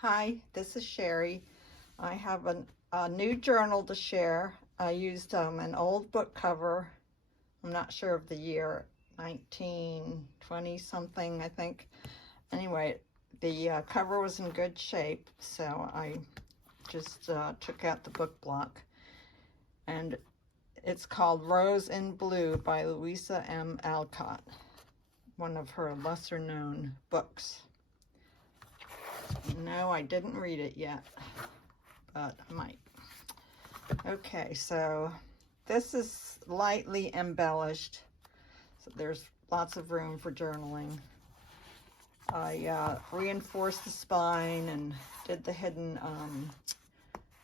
Hi, this is Sherry. I have a new journal to share. I used an old book cover. I'm not sure of the year, 1920 something, I think. Anyway, the cover was in good shape, so I just took out the book block. And it's called Rose in Blue by Louisa M. Alcott, one of her lesser known books. No, I didn't read it yet, but I might. Okay, so this is lightly embellished, so there's lots of room for journaling. I reinforced the spine and did the hidden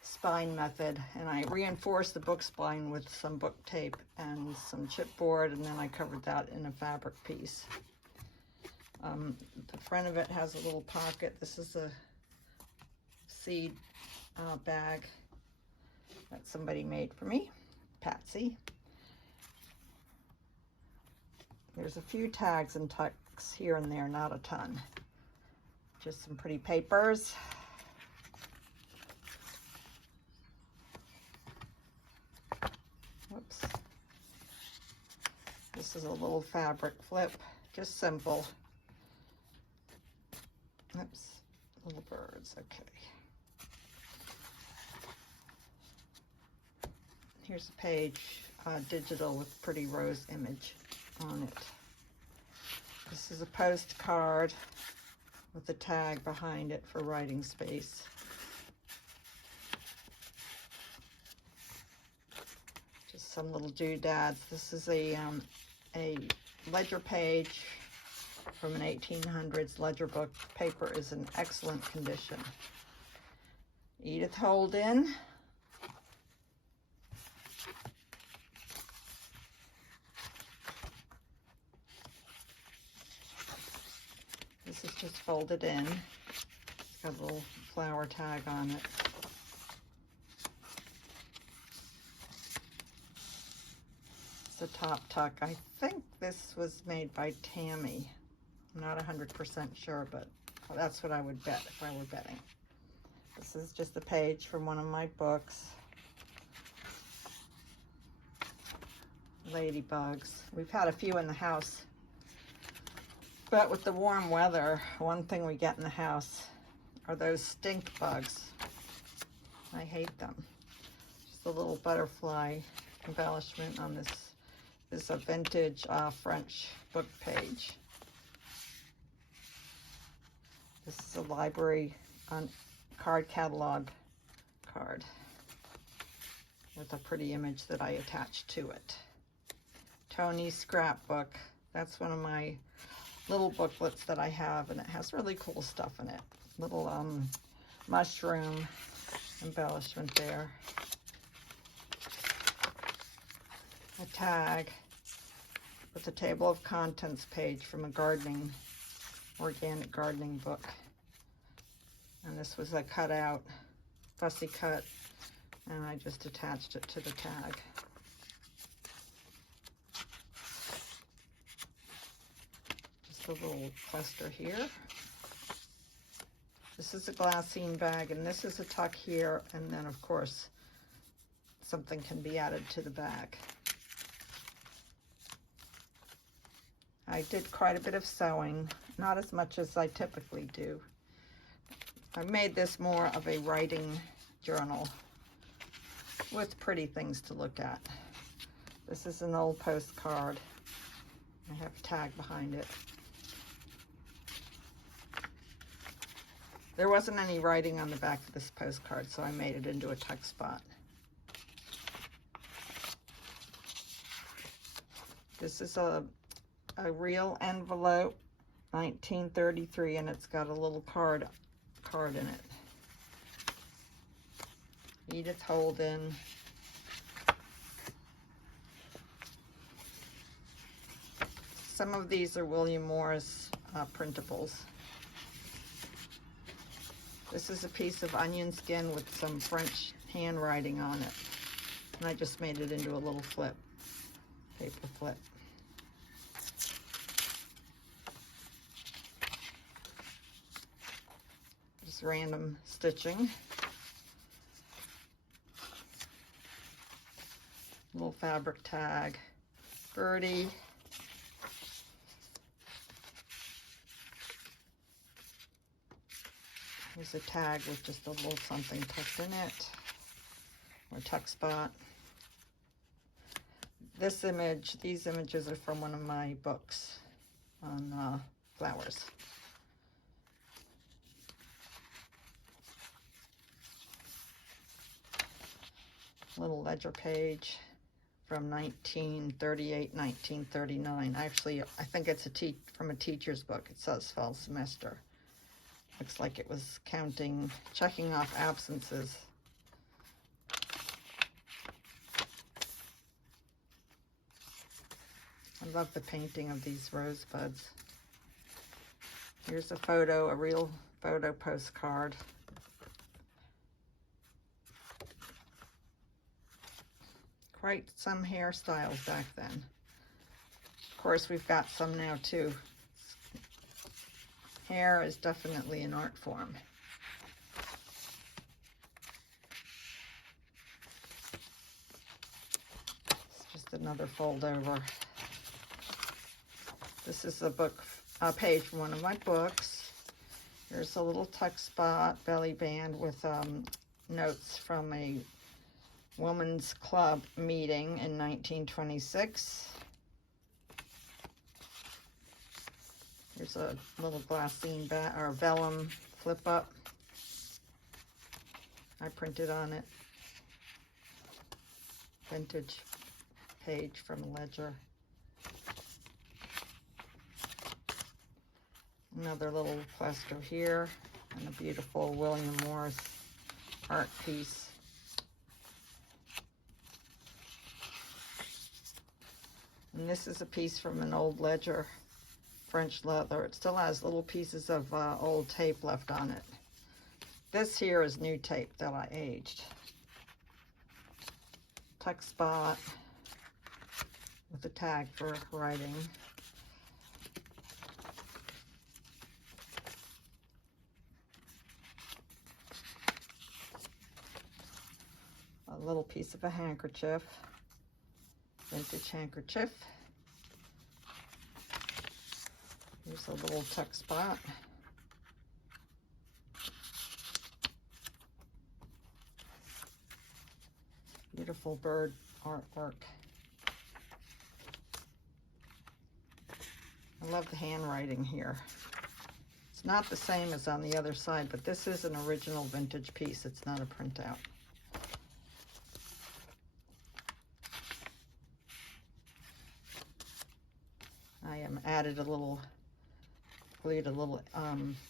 spine method, and I reinforced the book spine with some book tape and some chipboard, and then I covered that in a fabric piece. The front of it has a little pocket. This is a seed bag that somebody made for me, Patsy. There's a few tags and tucks here and there, not a ton. Just some pretty papers. Whoops. This is a little fabric flip, just simple. Oops, little birds, okay. Here's a page, digital with pretty rose image on it. This is a postcard with a tag behind it for writing space. Just some little doodads. This is a ledger page from an 1800s ledger book. Paper is in excellent condition. Edith Holden. This is just folded in. It's got a little flower tag on it. It's a top tuck. I think this was made by Tammy. I'm not 100% sure, but that's what I would bet if I were betting. This is just a page from one of my books. Ladybugs. We've had a few in the house. But with the warm weather, one thing we get in the house are those stink bugs. I hate them. Just a little butterfly embellishment on this. This is a vintage French book page. This is a library card catalog card with a pretty image that I attached to it. Tony's scrapbook. That's one of my little booklets that I have, and it has really cool stuff in it. Little mushroom embellishment there. A tag with a table of contents page from a organic gardening book. And this was a cutout, fussy cut, and I just attached it to the tag. A little cluster here. This is a glassine bag, and this is a tuck here, and then of course something can be added to the bag. I did quite a bit of sewing, not as much as I typically do. I made this more of a writing journal with pretty things to look at. This is an old postcard. I have a tag behind it. There wasn't any writing on the back of this postcard, so I made it into a tuck spot. This is a real envelope, 1933, and it's got a little card in it. Edith Holden. Some of these are William Morris printables. This is a piece of onion skin with some French handwriting on it. And I just made it into a little flip, paper flip. just random stitching. Little fabric tag. Birdie. Here's a tag with just a little something tucked in it, or tuck spot. These images are from one of my books on flowers. Little ledger page from 1938, 1939. Actually, I think it's from a teacher's book. It says fall semester. Looks like it was checking off absences. I love the painting of these rosebuds. Here's a real photo postcard. Quite some hairstyles back then. Of course, we've got some now too. Hair is definitely an art form. It's just another fold over. This is a page from one of my books. Here's a little tuck spot, belly band with notes from a women's club meeting in 1926. Here's a little glassine or vellum flip up. I printed on it. Vintage page from a ledger. Another little cluster here, and a beautiful William Morris art piece. And this is a piece from an old ledger, French leather. It still has little pieces of old tape left on it. This here is new tape that I aged. Tuck spot with a tag for writing. A little piece of a handkerchief, vintage handkerchief. Here's a little tuck spot. Beautiful bird artwork. I love the handwriting here. It's not the same as on the other side, but this is an original vintage piece. It's not a printout. I glued a little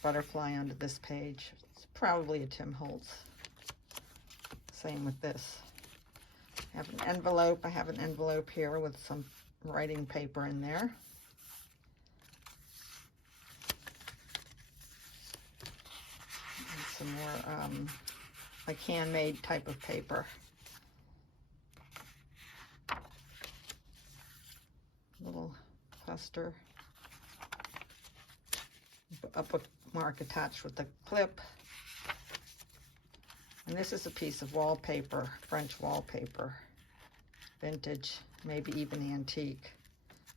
butterfly onto this page. It's probably a Tim Holtz. Same with this. I have an envelope. I have an envelope here with some writing paper in there. And some more like handmade type of paper. Little cluster. A bookmark attached with a clip. And this is a piece of wallpaper, French wallpaper. Vintage, maybe even antique.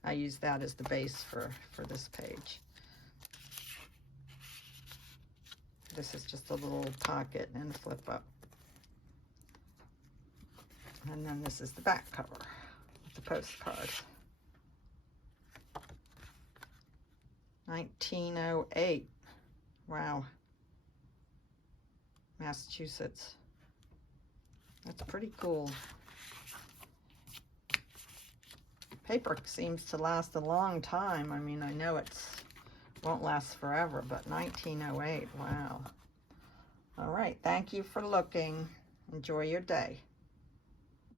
I use that as the base for this page. This is just a little pocket and a flip up. And then this is the back cover with the postcard. 1908. Wow. Massachusetts. That's pretty cool. Paper seems to last a long time. I mean, I know it won't last forever, but 1908, wow. All right, thank you for looking. Enjoy your day.